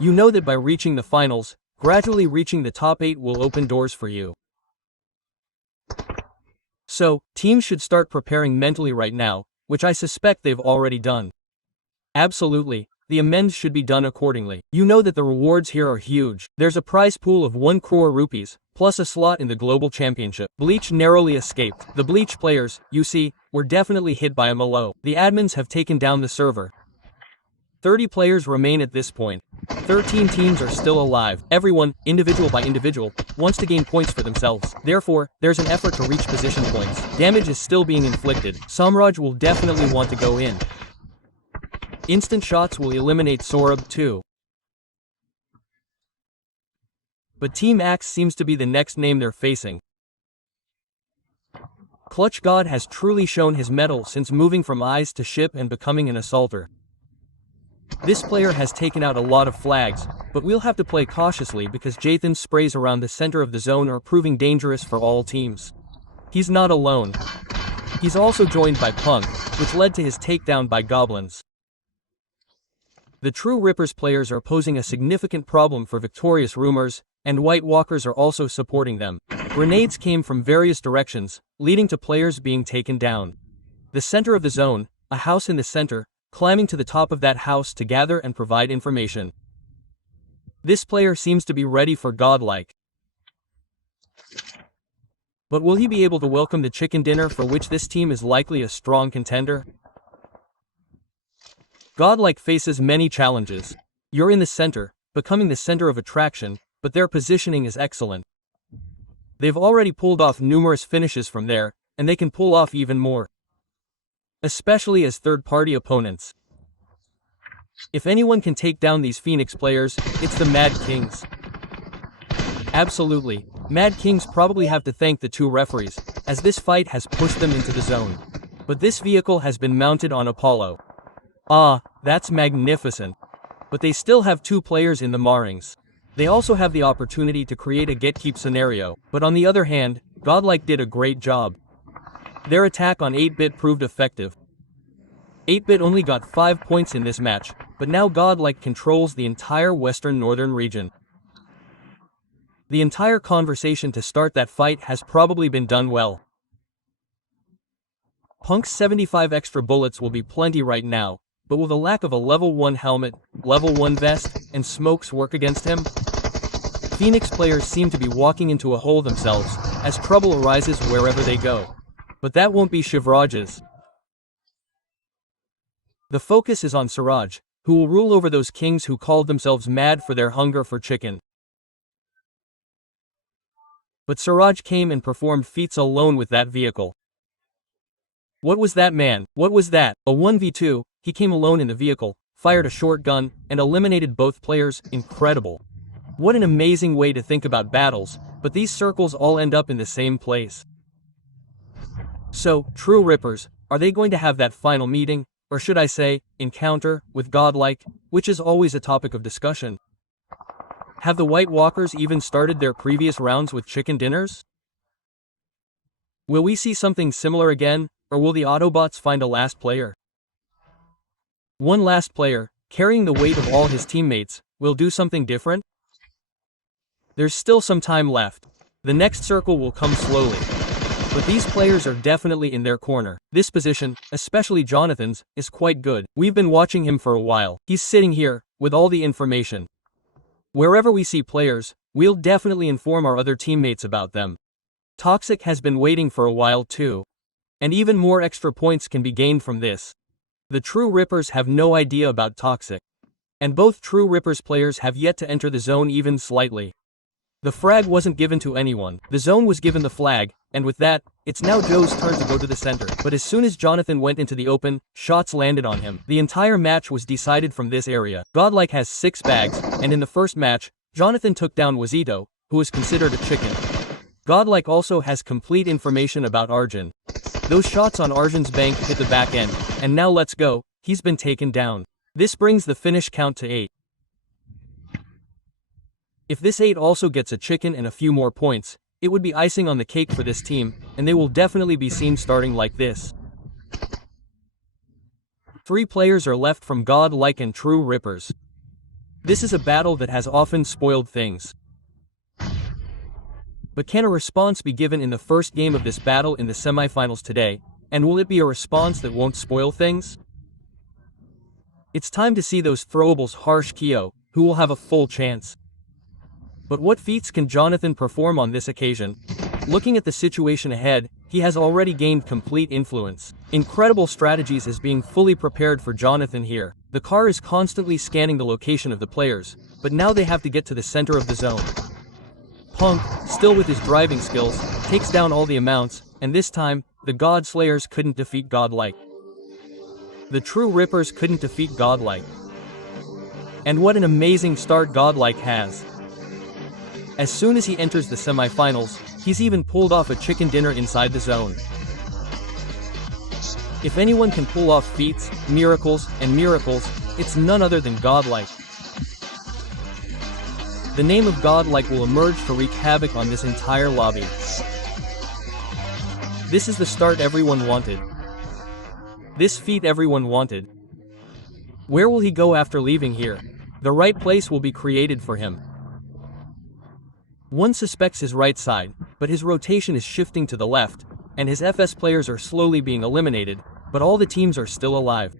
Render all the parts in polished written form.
You know that by reaching the finals, gradually reaching the top 8 will open doors for you. So, teams should start preparing mentally right now, which I suspect they've already done. Absolutely, the amends should be done accordingly. You know that the rewards here are huge. There's a prize pool of 1 crore rupees, plus a slot in the global championship. Bleach narrowly escaped. The Bleach players, you see, were definitely hit by a Malo. The admins have taken down the server. 30 players remain at this point. 13 teams are still alive. Everyone, individual by individual, wants to gain points for themselves. Therefore, there's an effort to reach position points. Damage is still being inflicted. Samraj will definitely want to go in. Instant shots will eliminate Sorab too. But Team Axe seems to be the next name they're facing. Clutch God has truly shown his mettle since moving from eyes to ship and becoming an assaulter. This player has taken out a lot of flags, but we'll have to play cautiously because Jathan's sprays around the center of the zone are proving dangerous for all teams. He's not alone. He's also joined by Punk, which led to his takedown by Goblins. The True Rippers players are posing a significant problem for Victorious Rumors, and White Walkers are also supporting them. Grenades came from various directions, leading to players being taken down. The center of the zone, a house in the center, climbing to the top of that house to gather and provide information. This player seems to be ready for godlike. But will he be able to welcome the chicken dinner for which this team is likely a strong contender? Godlike faces many challenges. You're in the center, becoming the center of attraction, but their positioning is excellent. They've already pulled off numerous finishes from there, and they can pull off even more. Especially as third-party opponents. If anyone can take down these Phoenix players, it's the Mad Kings. Absolutely, Mad Kings probably have to thank the 2 referees, as this fight has pushed them into the zone. But this vehicle has been mounted on Apollo. Ah, that's magnificent. But they still have 2 players in the Marings. They also have the opportunity to create a get-keep scenario, but on the other hand, Godlike did a great job. Their attack on 8-Bit proved effective. 8-Bit only got 5 points in this match, but now Godlike controls the entire western northern region. The entire conversation to start that fight has probably been done well. Punk's 75 extra bullets will be plenty right now, but will the lack of a level 1 helmet, level 1 vest, and smokes work against him? Phoenix players seem to be walking into a hole themselves, as trouble arises wherever they go. But that won't be Shivraj's. The focus is on Siraj, who will rule over those kings who called themselves mad for their hunger for chicken. But Siraj came and performed feats alone with that vehicle. What was that, man? What was that? A 1v2, he came alone in the vehicle, fired a short gun, and eliminated both players. Incredible. What an amazing way to think about battles, but these circles all end up in the same place. So, True Rippers, are they going to have that final meeting, or should I say, encounter, with Godlike, which is always a topic of discussion? Have the White Walkers even started their previous rounds with chicken dinners? Will we see something similar again, or will the Autobots find a last player? One last player, carrying the weight of all his teammates, will do something different? There's still some time left. The next circle will come slowly. But these players are definitely in their corner. This position, especially Jonathan's, is quite good. We've been watching him for a while. He's sitting here, with all the information. Wherever we see players, we'll definitely inform our other teammates about them. Toxic has been waiting for a while too. And even more extra points can be gained from this. The True Rippers have no idea about Toxic. And both True Rippers players have yet to enter the zone even slightly. The frag wasn't given to anyone. The zone was given the flag, and with that, it's now Joe's turn to go to the center. But as soon as Jonathan went into the open, shots landed on him. The entire match was decided from this area. Godlike has 6 bags, and in the first match, Jonathan took down Wazito, who is considered a chicken. Godlike also has complete information about Arjun. Those shots on Arjun's bank hit the back end, and now let's go, he's been taken down. This brings the finish count to 8. If this 8 also gets a chicken and a few more points, it would be icing on the cake for this team, and they will definitely be seen starting like this. 3 players are left from Godlike and True Rippers. This is a battle that has often spoiled things. But can a response be given in the first game of this battle in the semifinals today, and will it be a response that won't spoil things? It's time to see those throwables harsh Kyo, who will have a full chance. But what feats can Jonathan perform on this occasion? Looking at the situation ahead, he has already gained complete influence. Incredible strategies is being fully prepared for Jonathan here. The car is constantly scanning the location of the players, but now they have to get to the center of the zone. Punk, still with his driving skills, takes down all the amounts, and this time, the God Slayers couldn't defeat Godlike. The True Rippers couldn't defeat Godlike. And what an amazing start Godlike has. As soon as he enters the semifinals, he's even pulled off a chicken dinner inside the zone. If anyone can pull off feats, miracles, and miracles, it's none other than Godlike. The name of Godlike will emerge to wreak havoc on this entire lobby. This is the start everyone wanted. This feat everyone wanted. Where will he go after leaving here? The right place will be created for him. One suspects his right side, but his rotation is shifting to the left, and his FS players are slowly being eliminated, but all the teams are still alive.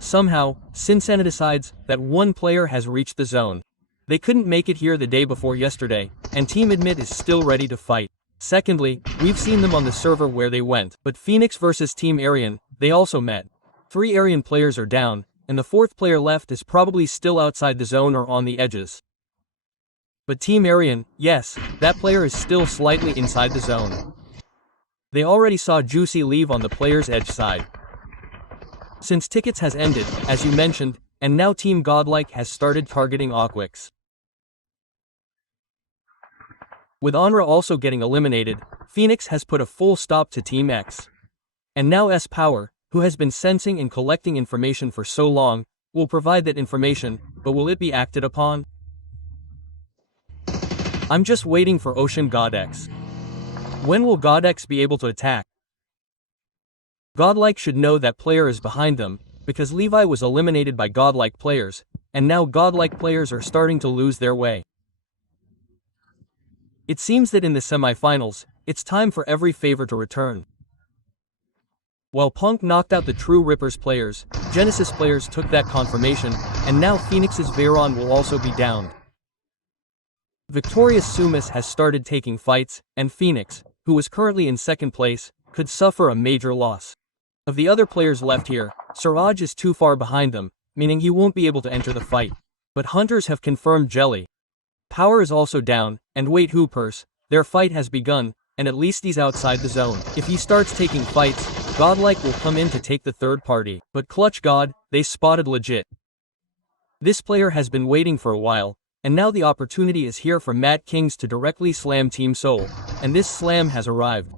Somehow, Cincinnati decides that one player has reached the zone. They couldn't make it here the day before yesterday, and Team Admit is still ready to fight. Secondly, we've seen them on the server where they went, but Phoenix versus Team Aryan, they also met. 3 Aryan players are down, and the 4th player left is probably still outside the zone or on the edges. But Team Aryan, yes, that player is still slightly inside the zone. They already saw Juicy leave on the player's edge side. Since tickets has ended, as you mentioned, and now Team Godlike has started targeting Awkwix. With Onra also getting eliminated, Phoenix has put a full stop to Team X. And now S-Power, who has been sensing and collecting information for so long, will provide that information, but will it be acted upon? I'm just waiting for Ocean God X. When will God X be able to attack? Godlike should know that player is behind them, because Levi was eliminated by Godlike players, and now Godlike players are starting to lose their way. It seems that in the semifinals, it's time for every favor to return. While Punk knocked out the True Rippers players, Genesis players took that confirmation, and now Phoenix's Veyron will also be downed. Victorious Sumas has started taking fights, and Phoenix, who was currently in 2nd place, could suffer a major loss. Of the other players left here, Siraj is too far behind them, meaning he won't be able to enter the fight. But Hunters have confirmed Jelly. Power is also down, and wait Hoopers, their fight has begun, and at least he's outside the zone. If he starts taking fights, Godlike will come in to take the third party. But Clutch God, they spotted legit. This player has been waiting for a while, and now the opportunity is here for Matt Kings to directly slam Team Soul, and this slam has arrived.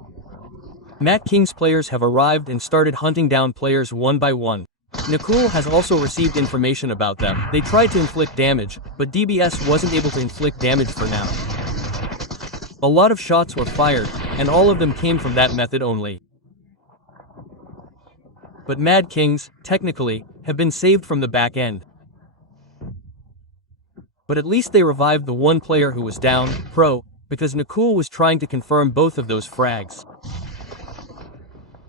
Matt King's players have arrived and started hunting down players one by one. Nakul has also received information about them. They tried to inflict damage, but DBS wasn't able to inflict damage for now. A lot of shots were fired, and all of them came from that method only. But Mad Kings, technically, have been saved from the back end. But at least they revived the one player who was down, Pro, because Nakul was trying to confirm both of those frags.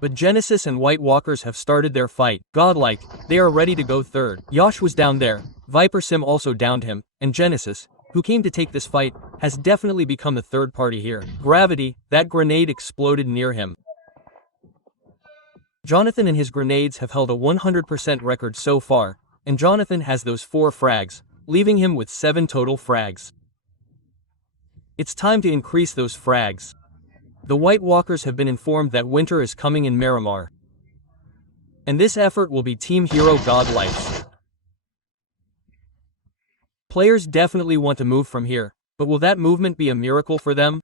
But Genesis and White Walkers have started their fight. Godlike, they are ready to go third. Yosh was down there, Viper Sim also downed him, and Genesis, who came to take this fight, has definitely become the third party here. Gravity, that grenade exploded near him. Jonathan and his grenades have held a 100% record so far, and Jonathan has those 4 frags, leaving him with 7 total frags. It's time to increase those frags. The White Walkers have been informed that winter is coming in Miramar. And this effort will be Team Hero Godlike. Players definitely want to move from here, but will that movement be a miracle for them?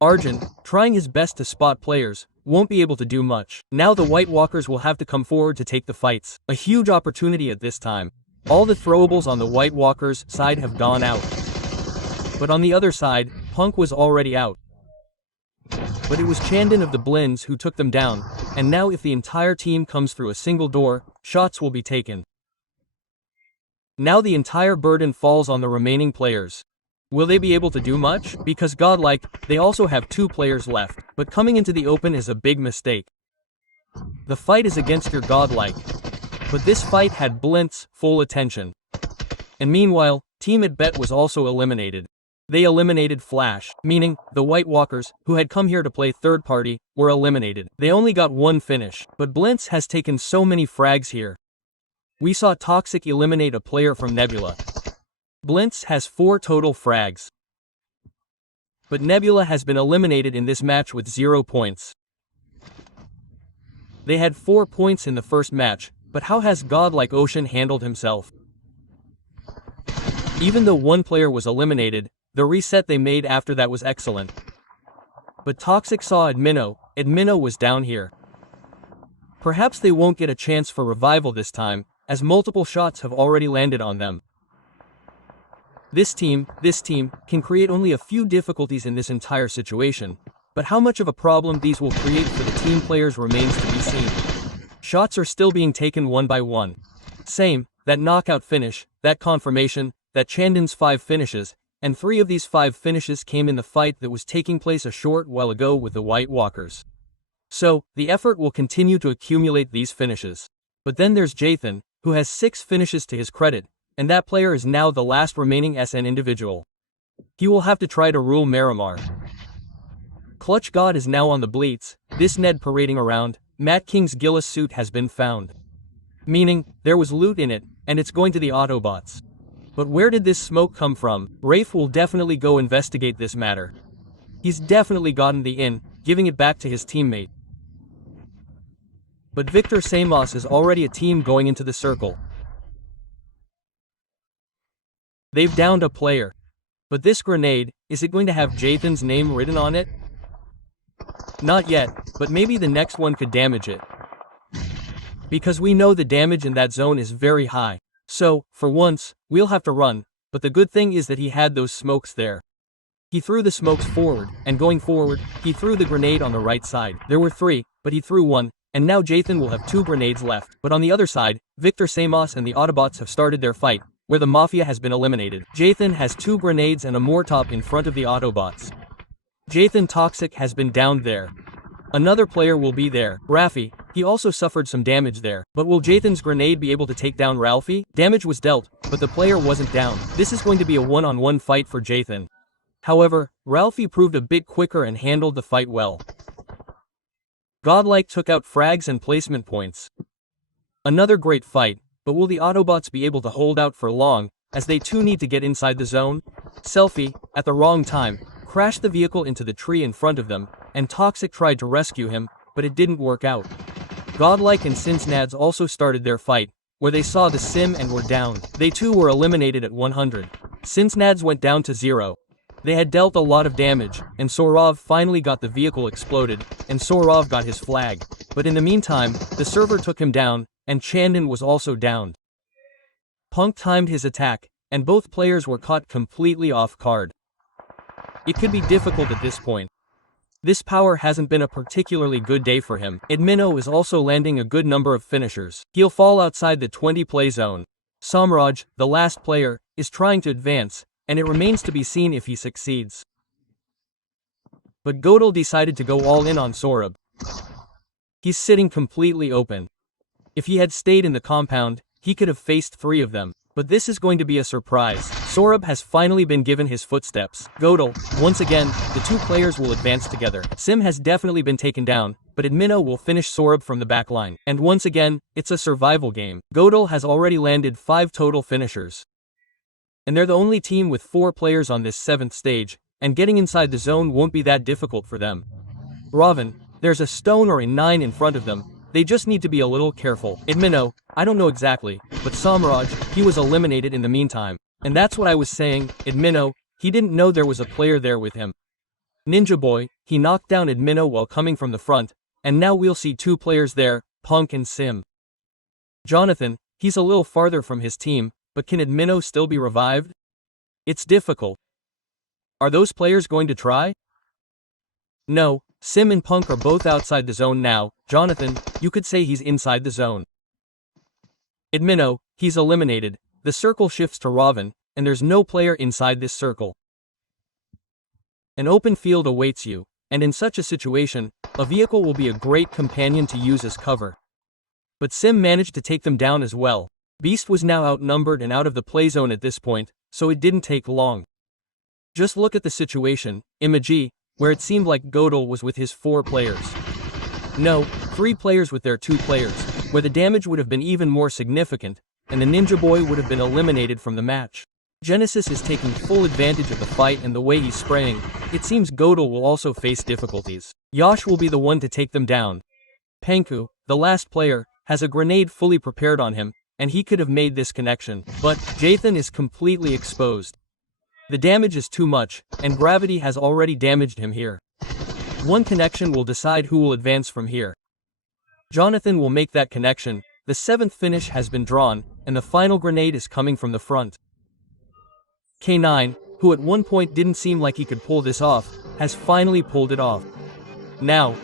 Arjun, trying his best to spot players, won't be able to do much. Now the White Walkers will have to come forward to take the fights. A huge opportunity at this time. All the throwables on the White Walkers' side have gone out. But on the other side, Punk was already out. But it was Chandon of the Blinds who took them down, and now if the entire team comes through a single door, shots will be taken. Now the entire burden falls on the remaining players. Will they be able to do much? Because godlike, they also have 2 players left, but coming into the open is a big mistake. The fight is against your godlike. But this fight had Blint's full attention. And meanwhile, Team at Bet was also eliminated. They eliminated Flash, meaning, the White Walkers, who had come here to play third party, were eliminated. They only got 1 finish, but Blintz has taken so many frags here. We saw Toxic eliminate a player from Nebula. Blintz has 4 total frags. But Nebula has been eliminated in this match with 0 points. They had 4 points in the first match, but how has godlike Ocean handled himself? Even though 1 player was eliminated, the reset they made after that was excellent. But Toxic saw Admino was down here. Perhaps they won't get a chance for revival this time, as multiple shots have already landed on them. This team can create only a few difficulties in this entire situation, but how much of a problem these will create for the team players remains to be seen. Shots are still being taken one by one. Same, that knockout finish, that confirmation, that Chandon's 5 finishes, and 3 of these 5 finishes came in the fight that was taking place a short while ago with the White Walkers. So, the effort will continue to accumulate these finishes. But then there's Jathan, who has 6 finishes to his credit, and that player is now the last remaining SN individual. He will have to try to rule Miramar. Clutch God is now on the Bleats, this Ned parading around, Matt King's Gillis suit has been found. Meaning, there was loot in it, and it's going to the Autobots. But where did this smoke come from? Rafe will definitely go investigate this matter. He's definitely gotten the in, giving it back to his teammate. But Victor Samos is already a team going into the circle. They've downed a player. But this grenade, is it going to have Jathan's name written on it? Not yet, but maybe the next one could damage it. Because we know the damage in that zone is very high. So, for once, we'll have to run, but the good thing is that he had those smokes there. He threw the smokes forward, and going forward, he threw the grenade on the right side. There were 3, but he threw 1, and now Jathan will have 2 grenades left. But on the other side, Victor Samos and the Autobots have started their fight, where the Mafia has been eliminated. Jathan has 2 grenades and a Mortop in front of the Autobots. Jathan Toxic has been downed there. Another player will be there, Raffi. He also suffered some damage there, but will Jathan's grenade be able to take down Ralphie? Damage was dealt, but the player wasn't down. This is going to be a one-on-one fight for Jathan. However, Ralphie proved a bit quicker and handled the fight well. Godlike took out frags and placement points. Another great fight, but will the Autobots be able to hold out for long, as they too need to get inside the zone? Selfie, at the wrong time, crashed the vehicle into the tree in front of them, and Toxic tried to rescue him, but it didn't work out. Godlike and Cincinnats also started their fight, where they saw the sim and were down. They too were eliminated at 100. Cincinnats went down to 0. They had dealt a lot of damage, and Sorov finally got the vehicle exploded, and Sorov got his flag. But in the meantime, the server took him down, and Chandon was also downed. Punk timed his attack, and both players were caught completely off guard. It could be difficult at this point. This power hasn't been a particularly good day for him. Admino is also landing a good number of finishers. He'll fall outside the 20-play zone. Samraj, the last player, is trying to advance, and it remains to be seen if he succeeds. But Godel decided to go all in on Sorab. He's sitting completely open. If he had stayed in the compound, he could have faced 3 of them. But this is going to be a surprise. Sorab has finally been given his footsteps. Godel, once again, the 2 players will advance together. Sim has definitely been taken down, but Admino will finish Sorab from the back line. And once again, it's a survival game. Godel has already landed 5 total finishers. And they're the only team with 4 players on this 7th stage, and getting inside the zone won't be that difficult for them. Raven, there's a stone or a 9 in front of them. They just need to be a little careful. Admino, I don't know exactly, but Samraj, he was eliminated in the meantime. And that's what I was saying, Admino, he didn't know there was a player there with him. Ninja Boy, he knocked down Admino while coming from the front, and now we'll see 2 players there, Punk and Sim. Jonathan, he's a little farther from his team, but can Admino still be revived? It's difficult. Are those players going to try? No, Sim and Punk are both outside the zone now. Jonathan, you could say he's inside the zone. Admino, he's eliminated. The circle shifts to Raven, and there's no player inside this circle. An open field awaits you, and in such a situation, a vehicle will be a great companion to use as cover. But Sim managed to take them down as well. Beast was now outnumbered and out of the play zone at this point, so it didn't take long. Just look at the situation, Bgmi, where it seemed like Godel was with his 4 players. No, 3 players with their 2 players, where the damage would have been even more significant, and the Ninja Boy would have been eliminated from the match. Genesis is taking full advantage of the fight and the way he's spraying. It seems Godel will also face difficulties. Yash will be the one to take them down. Panku, the last player, has a grenade fully prepared on him, and he could have made this connection, but Jathan is completely exposed. The damage is too much, and gravity has already damaged him here. One connection will decide who will advance from here. Jonathan will make that connection. The 7th finish has been drawn, and the final grenade is coming from the front. K9, who at one point didn't seem like he could pull this off, has finally pulled it off. Now,